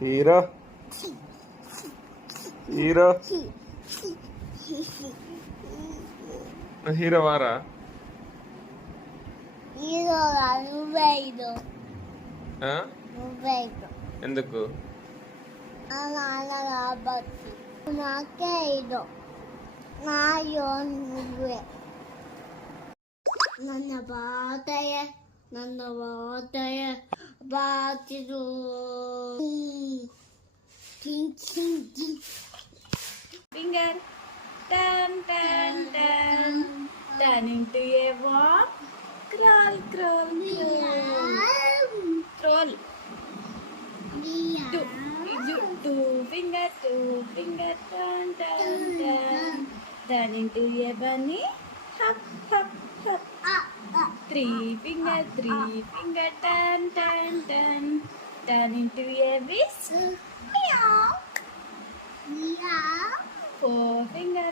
hero hero hero వారా ఎందుకు నాకే ఇదో నాయో నువ్వే నన్ను బాతయ్య బాతిరు finger turn into a walk crawl two finger turn into a bunny hop three finger turn into a fish meow four finger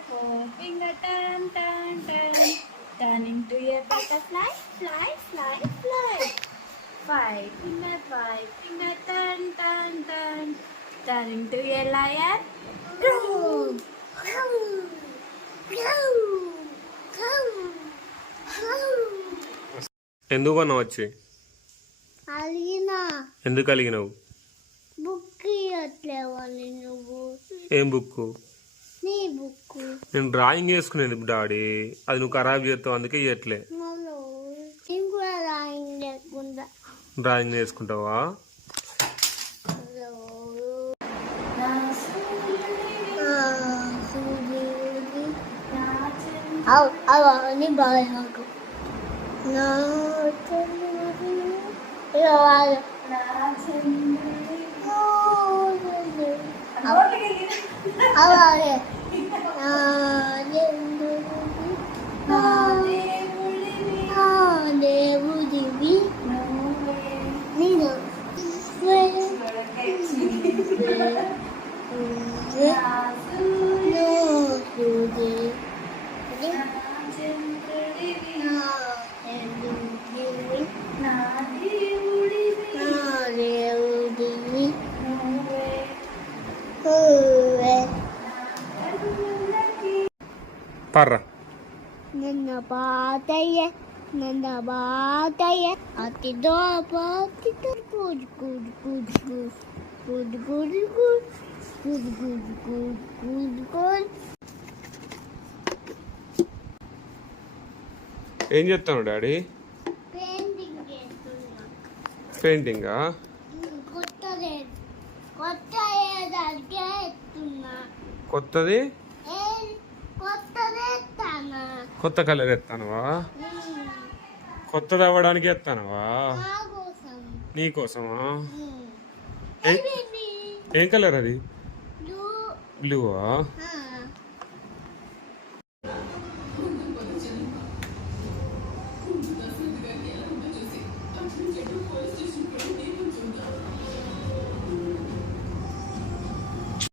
turn into a butterfly fly five finger turn into a lion ఎందుకు అన్నావు వచ్చి ఎందుకు అలిగినావు book ఇవ్వట్లేవని నువ్వు ఏం book నీ book నేను drawing వేసుకునేది daddy అది నువ్వు ఖరాబ్ చేస్తావు అందుకే ఇవ్వట్లే నేను కూడా డ్రాయింగ్ లేకుండా డ్రాయింగ్ వేసుకుంటావా అవన్నీ బాగా నాకు అలాగే దేవుడివి నేను పర్రా నన్న బాతయ్య అతిదో పాతితో ఏం చేస్తాను డాడీ పెయింటింగా కొత్తది కొత్త కలర్ ఎత్తానవా కొత్తది అవ్వడానికి ఎత్తానవా నీకోసమా ఏం కలర్ అది బ్లూవా